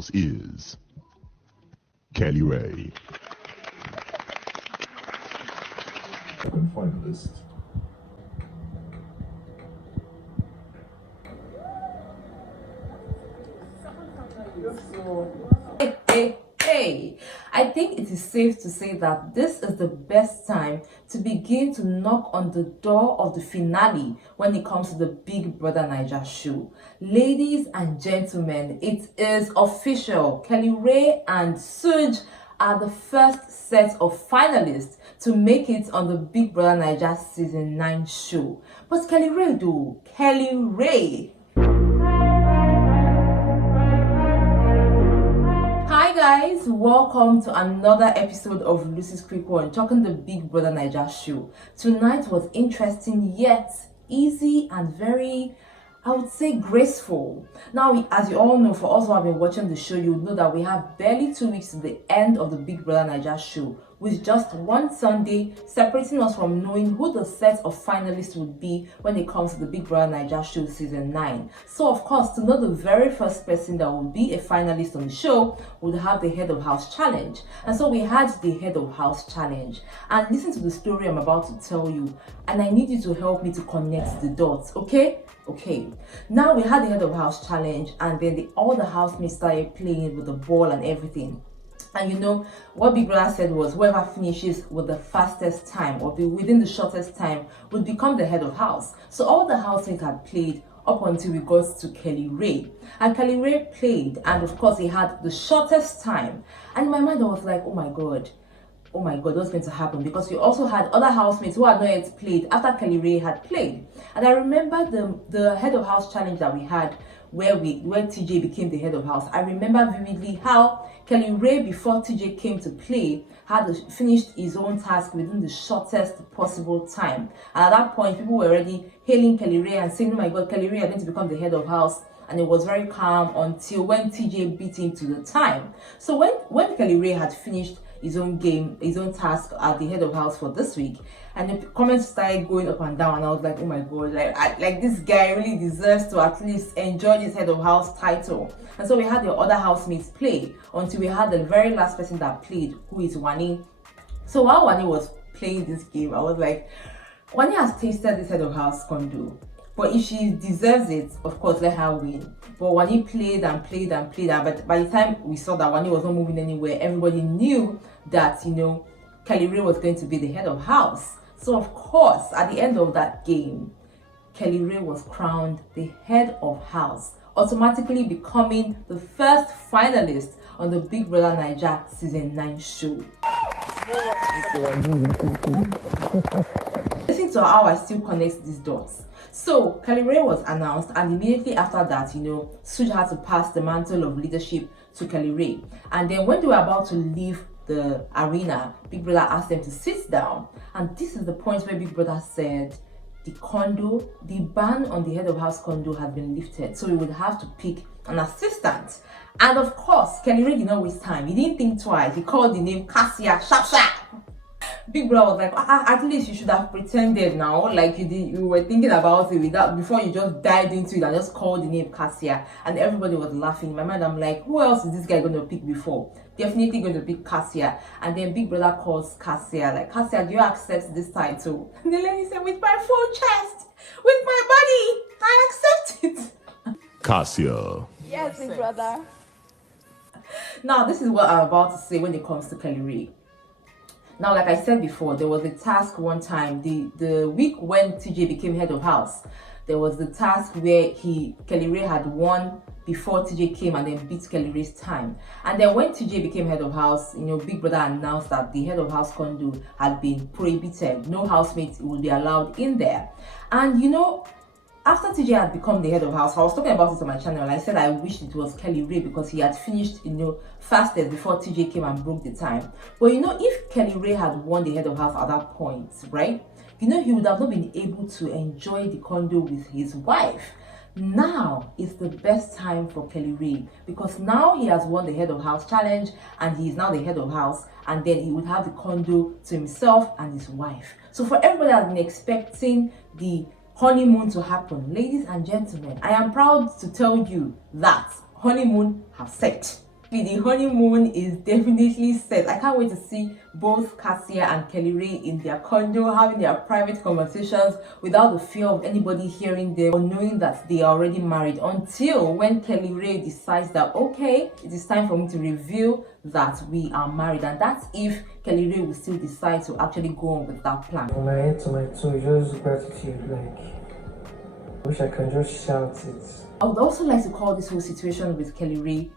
house is KellyRae. Finalist. Hey, I think it is safe to say that this is the best time to begin to knock on the door of the finale when it comes to the Big Brother Naija show. Ladies and gentlemen, it is official. KellyRae and Sooj are the first set of finalists to make it on the Big Brother Naija season 9 show. But KellyRae though, KellyRae. Hi guys, welcome to another episode of Lucy's Quick One, talking the Big Brother Naija show. Tonight was interesting yet easy and very, I would say, graceful. Now, as you all know, for us who have been watching the show, you know that we have barely 2 weeks to the end of the Big Brother Naija show, with just one Sunday separating us from knowing who the set of finalists would be when it comes to the Big Brother Naija show season 9. So of course, to know the very first person that will be a finalist on the show would have the head of house challenge. And so we had the head of house challenge. And listen to the story I'm about to tell you, and I need you to help me to connect the dots, okay? Okay, now we had the head of house challenge, and then all the housemates started playing with the ball and everything. And you know what Big Brother said was whoever finishes with the fastest time or within the shortest time would become the head of house. So all the housemates had played up until we got to KellyRae, and KellyRae played, and of course he had the shortest time. And in my mind I was like, oh my god, what's going to happen? Because we also had other housemates who had not yet played after KellyRae had played. And I remember the head of house challenge that we had where TJ became the head of house. I remember vividly how KellyRae, before TJ came to play, had finished his own task within the shortest possible time. And at that point, people were already hailing KellyRae and saying, oh my god, KellyRae is going to become the head of house. And it was very calm until when TJ beat him to the time. So when KellyRae had finished his own game, his own task at the head of house for this week, and the comments started going up and down, and I was like, oh my god, like this guy really deserves to at least enjoy this head of house title. And so we had the other housemates play until we had the very last person that played, who is Wani. So while Wani was playing this game, I was like, Wani has tasted this head of house condo, but if she deserves it, of course, let her win. But Wani played and played and played, but by the time we saw that Wani was not moving anywhere, everybody knew that, you know, KellyRae was going to be the head of house. So of course, at the end of that game, KellyRae was crowned the head of house, automatically becoming the first finalist on the Big Brother Naija season 9 show. Listen to how I still connect these dots. So KellyRae was announced, and immediately after that, you know, Sooj had to pass the mantle of leadership to KellyRae. And then when they were about to leave the arena, Big Brother asked them to sit down. And this is the point where Big Brother said the ban on the head of house condo had been lifted, so we would have to pick an assistant. And of course, KellyRae did not waste time. He didn't think twice. He called the name Kassia, sharp. Big Brother was like, at least you should have pretended now, like you were thinking about it before you just dived into it and just called the name Kassia. And everybody was laughing. In my mind, I'm like, who else is this guy going to pick before? Definitely going to pick Kassia. And then Big Brother calls Kassia, like, Kassia, do you accept this title? And the lady said, with my full chest, with my body, I accept it. Kassia. Yes, Big Brother. Now, this is what I'm about to say when it comes to KellyRae. Now, like I said before, there was a task one time, the week when TJ became head of house, there was the task where KellyRae had won before TJ came and then beat KellyRae's time. And then when TJ became head of house, you know, Big Brother announced that the head of house condo had been prohibited. No housemates would be allowed in there. And you know, after TJ had become the head of house, I was talking about it on my channel, and I said I wished it was KellyRae because he had finished, you know, fastest before TJ came and broke the time. But you know, if KellyRae had won the head of house at that point, right, you know, he would have not been able to enjoy the condo with his wife. Now is the best time for KellyRae because now he has won the head of house challenge and he is now the head of house, and then he would have the condo to himself and his wife. So for everybody that has been expecting the honeymoon to happen, ladies and gentlemen, I am proud to tell you that honeymoon has set. The honeymoon is definitely set. I can't wait to see both Kassia and KellyRae in their condo having their private conversations without the fear of anybody hearing them or knowing that they are already married, until when KellyRae decides that okay, it is time for me to reveal that we are married, and that's if KellyRae will still decide to actually go on with that plan. From my head to my toe, just gratitude. I wish I can just shout it. I would also like to call this whole situation with KellyRae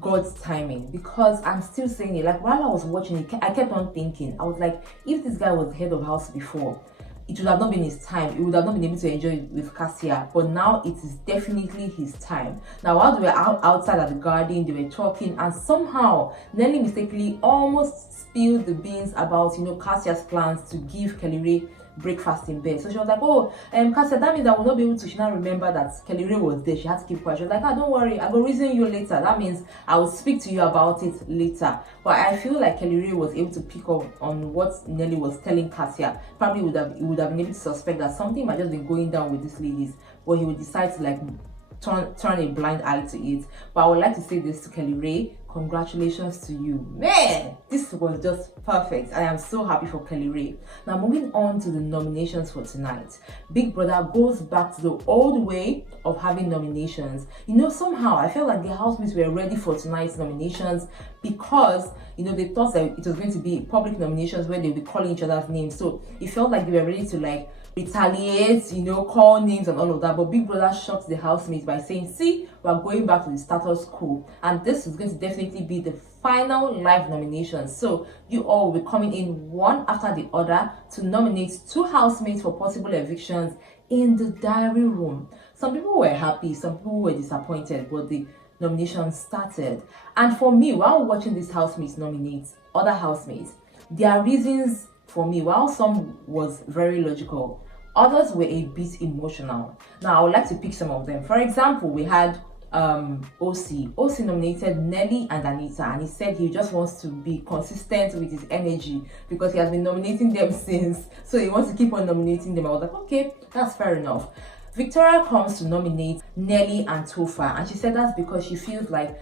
God's timing, because I'm still saying it. Like, while I was watching it, I kept on thinking, I was like, if this guy was the head of house before, it would have not been his time. He would have not been able to enjoy it with Kassia, but now it is definitely his time. Now, while they were outside at the garden, they were talking, and somehow Nelly mistakenly almost spilled the beans about, Kassia's plans to give KellyRae breakfast in bed. So she was like, oh, Kassia, that means I will not be able to. She now remember that KellyRae was there. She had to keep quiet. She was like, don't worry, I will reason you later. That means I will speak to you about it later. But I feel like KellyRae was able to pick up on what Nelly was telling Kassia. Probably he would have been able to suspect that something might just be going down with these ladies, but he would decide to turn a blind eye to it. But I would like to say this to KellyRae. Congratulations to you, man. This was just perfect. I am so happy for KellyRae. Now, moving on to the nominations for tonight. Big Brother goes back to the old way of having nominations. Somehow I felt like the housemates were ready for tonight's nominations, because they thought that it was going to be public nominations where they'll be calling each other's names. So it felt like they were ready to retaliate, call names and all of that. But Big Brother shocked the housemates by saying, see, we're going back to the status quo, and this is going to definitely be the final live nomination. So you all will be coming in one after the other to nominate 2 housemates for possible evictions in the diary room. Some people were happy, some people were disappointed, but the nomination started. And for me, while watching these housemates nominate other housemates, their reasons, for me, while some was very logical, others were a bit emotional. Now, I would like to pick some of them. For example, we had OC. OC nominated Nelly and Anita, and he said he just wants to be consistent with his energy because he has been nominating them since, so he wants to keep on nominating them. I was like, okay, that's fair enough. Victoria comes to nominate Nelly and Topher, and she said that's because she feels like,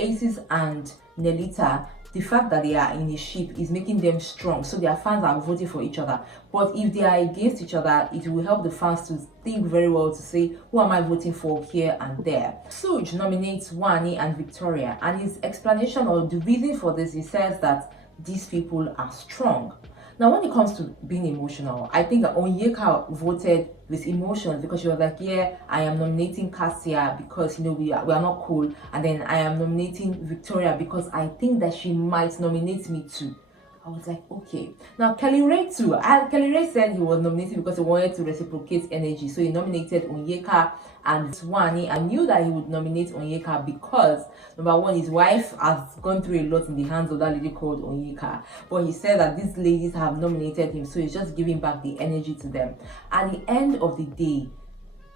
Aces and Nelita, the fact that they are in a ship is making them strong, so their fans are voting for each other. But if they are against each other, it will help the fans to think very well to say, who am I voting for here and there. Sooj nominates Wani and Victoria, and his explanation or the reason for this, he says that these people are strong. Now, when it comes to being emotional, I think that Onyeka voted with emotions, because she was like, yeah, I am nominating Kassia because, we are not cool. And then I am nominating Victoria because I think that she might nominate me too. I was like, okay. Now, KellyRae too. KellyRae said he was nominated because he wanted to reciprocate energy. So he nominated Onyeka and Wani. I knew that he would nominate Onyeka because, number one, his wife has gone through a lot in the hands of that lady called Onyeka. But he said that these ladies have nominated him, so he's just giving back the energy to them. At the end of the day,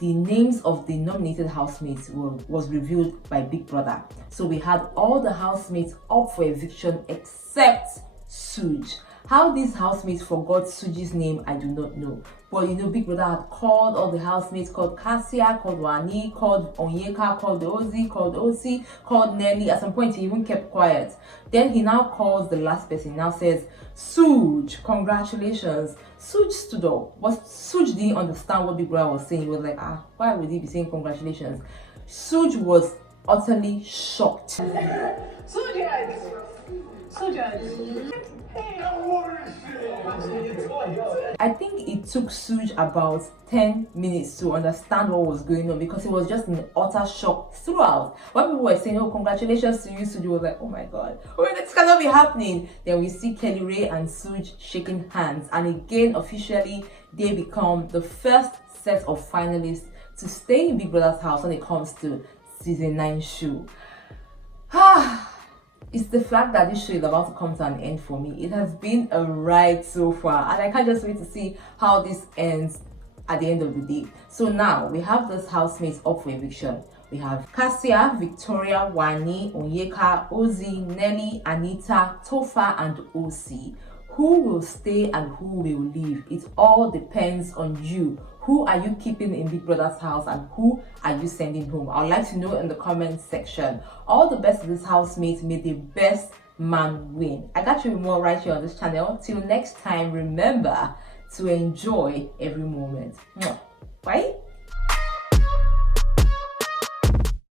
the names of the nominated housemates was revealed by Big Brother. So we had all the housemates up for eviction except Sooj. How these housemates forgot Sooj's name, I do not know. But Big Brother had called all the housemates, called Kassia, called Wani, called Onyeka, called Ozzy, called OC, called Nelly. At some point, he even kept quiet. Then he now calls the last person. He now says, Sooj, congratulations. Sooj stood up. But Sooj didn't understand what Big Brother was saying. He was like, why would he be saying congratulations? Sooj was utterly shocked. I think it took Sooj about 10 minutes to understand what was going on, because he was just in utter shock throughout. When people were saying, oh, congratulations to you, Sooj was like, oh my god, this cannot be happening. Then we see KellyRae and Sooj shaking hands, and again, officially, they become the first set of finalists to stay in Big Brother's house when it comes to season 9 show. It's the fact that this show is about to come to an end for me. It has been a ride so far, and I can't just wait to see how this ends at the end of the day. So now we have those housemates up for eviction. We have Kassia, Victoria, Wani, Onyeka, Ozzy, Nelly, Anita, Topher, and OC. Who will stay and who will leave? It all depends on you. Who are you keeping in Big Brother's house and who are you sending home? I would like to know in the comment section. All the best to this housemate. May the best man win. I got you more right here on this channel. Till next time, remember to enjoy every moment. Mwah.